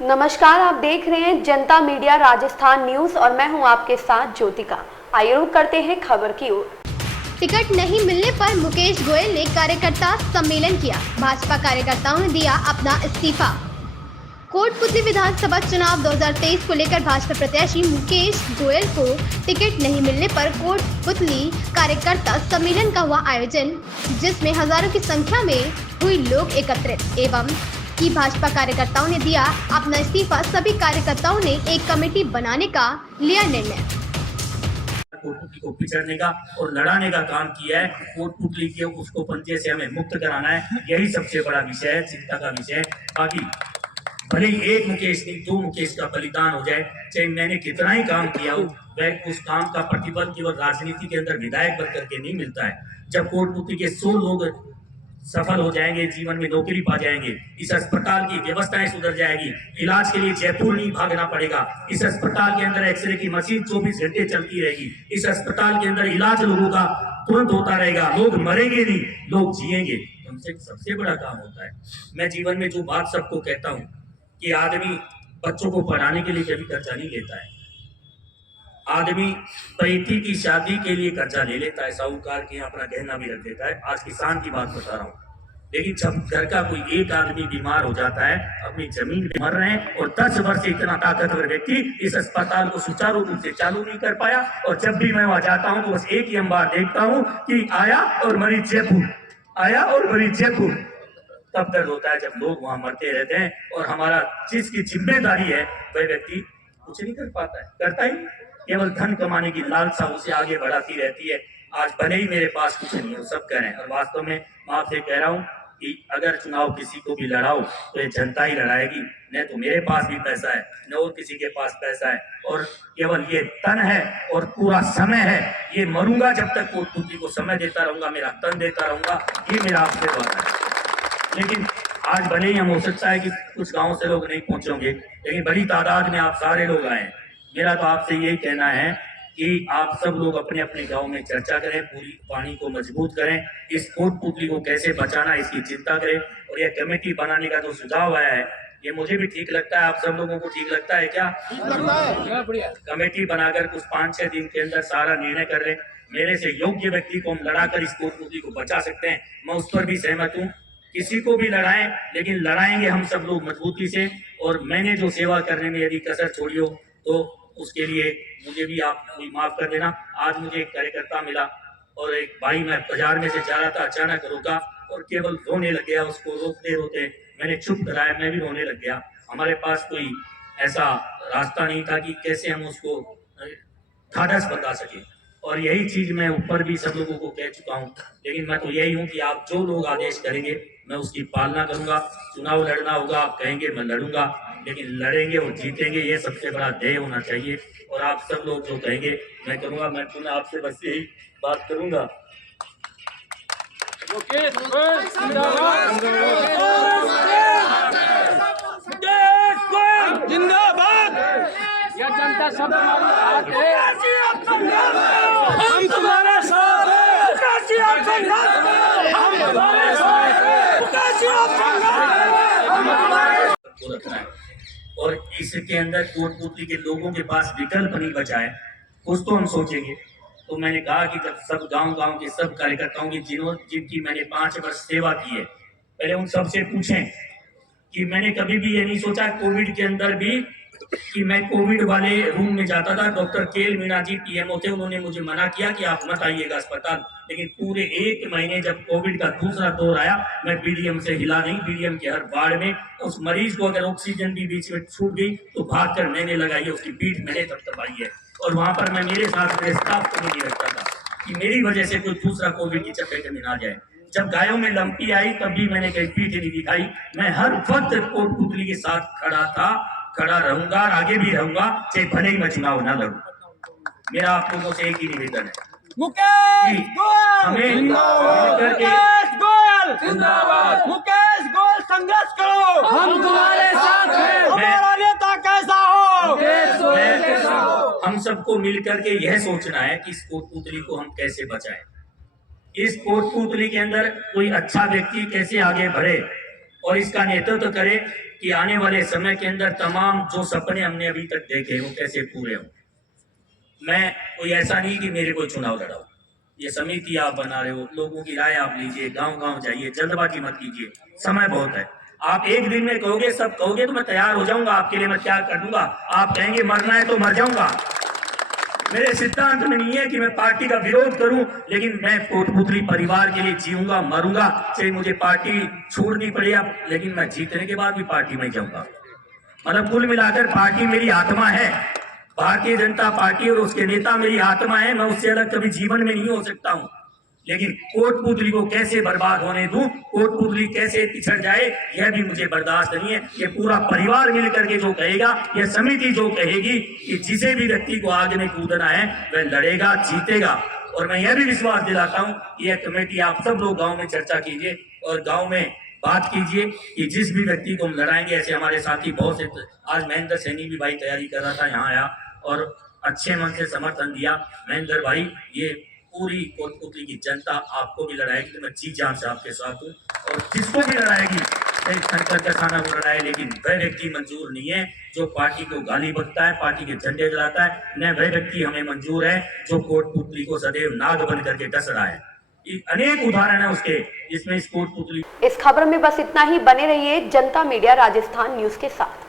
नमस्कार, आप देख रहे हैं जनता मीडिया राजस्थान न्यूज और मैं हूं आपके साथ ज्योतिका। आइए रुक करते हैं खबर की ओर। टिकट नहीं मिलने पर मुकेश गोयल ने कार्यकर्ता सम्मेलन किया। भाजपा कार्यकर्ताओं ने दिया अपना इस्तीफा। कोटपुतली विधानसभा चुनाव 2023 को लेकर भाजपा प्रत्याशी मुकेश गोयल को टिकट नहीं मिलने पर कोटपुतली कार्यकर्ता सम्मेलन का हुआ आयोजन, जिसमें हजारों की संख्या में हुई लोग एकत्रित एवं की भाजपा कार्यकर्ताओं ने दिया अपना इस्तीफा। सभी कार्यकर्ताओं ने एक कमेटी बनाने का लिया निर्णय। कोटपुतली को पिछड़ने का और लड़ाने का काम किया है। कोटपुतली के उसको पंजे से हमें मुक्त कराना है, यही सबसे बड़ा विषय है, चिंता का विषय है। बाकी भले ही एक मुकेश नहीं, दो मुकेश का बलिदान हो जाए, चाहे मैंने कितना ही काम किया हो, वह उस काम का प्रतिफल केवल राजनीति के अंदर विधायक बन करके नहीं मिलता है। जब कोटपुतली के 100 लोग सफल हो जाएंगे, जीवन में नौकरी पा जाएंगे, इस अस्पताल की व्यवस्थाएं सुधर जाएगी, इलाज के लिए जयपुर नहीं भागना पड़ेगा, इस अस्पताल के अंदर एक्सरे की मशीन 24 घंटे चलती रहेगी, इस अस्पताल के अंदर इलाज लोगों का तुरंत होता रहेगा, लोग मरेंगे नहीं, लोग जिएंगे। हमसे सबसे बड़ा काम होता है। मैं जीवन में जो बात सबको कहता हूँ कि आदमी बच्चों को पढ़ाने के लिए कभी कर्जा नहीं लेता है, आदमी बेटी की शादी के लिए कर्जा ले लेता है, साहूकार के अपना गहना भी रख देता है। आज किसान की बात बता रहा हूँ। लेकिन जब घर का कोई एक आदमी बीमार हो जाता है, अपनी जमीन पे मर रहे हैं और 10 वर्ष से इतना ताकतवर व्यक्ति इस अस्पताल को सुचारू रूप से चालू नहीं कर पाया, और जब भी मैं वहां जाता हूं तो बस एक ही हम बात देखता हूं कि आया और मरीज जयपुर, आया और मरीज जयपुर। तब दर्द होता है जब लोग वहां मरते रहते हैं और हमारा जिसकी जिम्मेदारी है वह व्यक्ति कुछ नहीं कर पाता है, करता ही केवल धन कमाने की लालसा उसे आगे बढ़ाती रहती है। आज भले ही मेरे पास कुछ नहीं हो, सब कह रहे हैं, और वास्तव में मैं आपसे कह रहा हूँ कि अगर चुनाव किसी को भी लड़ाओ तो ये जनता ही लड़ाएगी। न तो मेरे पास भी पैसा है, न और किसी के पास पैसा है, और केवल ये तन है और पूरा समय है। ये मरूंगा जब तक कोटपुतली को समय देता रहूंगा, मेरा तन देता रहूंगा, ये मेरा आपसे वादा है। लेकिन आज भले ही हम, हो सकता है कि कुछ गाँव से लोग नहीं पहुंचोगे, लेकिन बड़ी तादाद में आप सारे लोग आए। मेरा तो आपसे यही कहना है कि आप सब लोग अपने अपने गांव में चर्चा करें, पूरी पानी को मजबूत करें, इस कोटपुतली को कैसे बचाना इसकी चिंता करें। और यह कमेटी बनाने का जो सुझाव आया है, ये मुझे भी ठीक लगता है। आप सब लोगों को ठीक लगता है क्या? कमेटी बनाकर कुछ 5-6 दिन के अंदर सारा निर्णय कर रहे, मेरे से योग्य व्यक्ति को हम लड़ाकर इस कोटपुतली को बचा सकते हैं, मैं उस पर भी सहमत हूँ। किसी को भी लड़ाएं, लेकिन लड़ाएंगे हम सब लोग मजबूती से। और मैंने जो सेवा करने में यदि कसर छोड़ी हो तो उसके लिए मुझे भी आप कोई माफ कर देना। आज मुझे एक कार्यकर्ता मिला और एक भाई, मैं बाजार में से जा रहा था, अचानक रोका और केवल रोने लग गया। उसको रोकते रोकते मैंने चुप कराया, मैं भी रोने लग गया। हमारे पास कोई ऐसा रास्ता नहीं था कि कैसे हम उसको ढाढ़स बता सके, और यही चीज मैं ऊपर भी सब लोगों को कह चुका हूँ। लेकिन मैं तो यही हूँ कि आप जो लोग आदेश करेंगे मैं उसकी पालना करूंगा। चुनाव लड़ना होगा, आप कहेंगे मैं लड़ूंगा, लेकिन लड़ेंगे और जीतेंगे, ये सबसे बड़ा ध्येय होना चाहिए। और आप सब लोग जो कहेंगे मैं करूंगा। मैं पुनः आपसे बस यही बात करूंगा। जिंदाबाद। यह जनता सब हमारी साथ है, हम तुम्हारे साथ हैं, हम तुम्हारे साथ हैं। और इसके अंदर कोटपुतली के लोगों के पास विकल्प नहीं बचा है, कुछ तो हम सोचेंगे। तो मैंने कहा कि जब सब गांव के सब कार्यकर्ताओं की जिनकी मैंने 5 वर्ष सेवा की है, पहले उन सबसे पूछें कि मैंने कभी भी ये नहीं सोचा कोविड के अंदर भी कि मैं कोविड वाले रूम में जाता था। डॉक्टर केएल मीणा जी पीएमओ थे, उन्होंने मुझे मना किया कि आप मत आइएगा अस्पताल। लेकिन पूरे 1 महीने जब कोविड का दूसरा दौर आया, मैं बीडीएम से हिला नहीं। बीडीएम के हर वार्ड में उस मरीज को अगर ऑक्सीजन भी बीच में छूट गई तो भागकर मैंने लगाई है, उसकी पीठ मैंने थपथपाई है। और वहां पर मैं मेरे साथ मेरे स्टाफ को नहीं रखता था कि मेरी वजह से कोई दूसरा कोविड की चपेट में ना जाए। जब गायों में लंपी आई तब भी मैंने कहीं पीठ नहीं दिखाई। मैं हर वक्त कोटपुतली के साथ खड़ा था, खड़ा रहूंगा और आगे भी रहूंगा, चाहे भले ही मैं चुनाव ना लड़ूं। मेरा आप लोगों से एक ही निवेदन है, मुकेश गोयल जिंदाबाद, मुकेश गोयल संघर्ष करो, हम तुम्हारे साथ हैं। हमारा नेता कैसा हो, हम सबको मिलकर के यह सोचना है कि इस कोटपुतली को हम कैसे बचाएं। इस कोटपुतली के अंदर कोई अच्छा व्यक्ति कैसे आगे बढ़े और इसका नेतृत्व करे, कि आने वाले समय के अंदर तमाम जो सपने हमने अभी तक देखे वो कैसे पूरे हों। मैं कोई ऐसा नहीं कि मेरे कोई चुनाव लड़ाओ, ये समिति आप बना रहे हो, लोगों की राय आप लीजिए, गांव-गांव जाइए, जल्दबाजी मत कीजिए, समय बहुत है। आप एक दिन में कहोगे, सब कहोगे तो मैं तैयार हो जाऊंगा, आपके लिए मैं त्याग कर दूंगा। आप कहेंगे मरना है तो मर जाऊंगा। मेरे सिद्धांत में नहीं है कि मैं पार्टी का विरोध करूं, लेकिन मैं कोटपुतली परिवार के लिए जीऊंगा, मरूंगा, चाहे मुझे पार्टी छोड़नी पड़े, लेकिन मैं जीतने के बाद भी पार्टी में जाऊंगा। मतलब कुल मिलाकर पार्टी मेरी आत्मा है, भारतीय जनता पार्टी और उसके नेता मेरी आत्मा है। मैं उससे अलग कभी जीवन में नहीं हो सकता हूं, लेकिन कोटपुतली को कैसे बर्बाद होने दूं, कोटपुतली कैसे पिछड़ जाए, यह भी मुझे बर्दाश्त नहीं है। ये पूरा परिवार मिलकर के जो कहेगा, यह समिति जो कहेगी कि जिसे भी व्यक्ति को आगे में कूदना है वह लड़ेगा, जीतेगा। और मैं यह भी विश्वास दिलाता हूं कि यह कमेटी आप सब लोग गांव में चर्चा कीजिए और गांव में बात कीजिए कि जिस भी व्यक्ति को हम लड़ाएंगे। ऐसे हमारे साथी बहुत से, आज महेंद्र सैनी भी भाई तैयारी कर रहा था, यहाँ आया और अच्छे मन से समर्थन दिया। महेंद्र भाई, ये पूरी कोटपुतली की जनता आपको भी लड़ाएगी, तो मैं जी जान से आपके साथ हूँ। और जिसको भी लड़ाएगी, शंकर कसाना को लड़ाए, लेकिन वह व्यक्ति मंजूर नहीं है जो पार्टी को गाली बकता है, पार्टी के झंडे जलाता है। न वह व्यक्ति हमें मंजूर है जो कोटपुतली को सदैव नाग बन करके डस रहा है। अनेक उदाहरण है उसके, जिसमें इस कोटपुतली। इस खबर में बस इतना ही। बने रहिए जनता मीडिया राजस्थान न्यूज के साथ।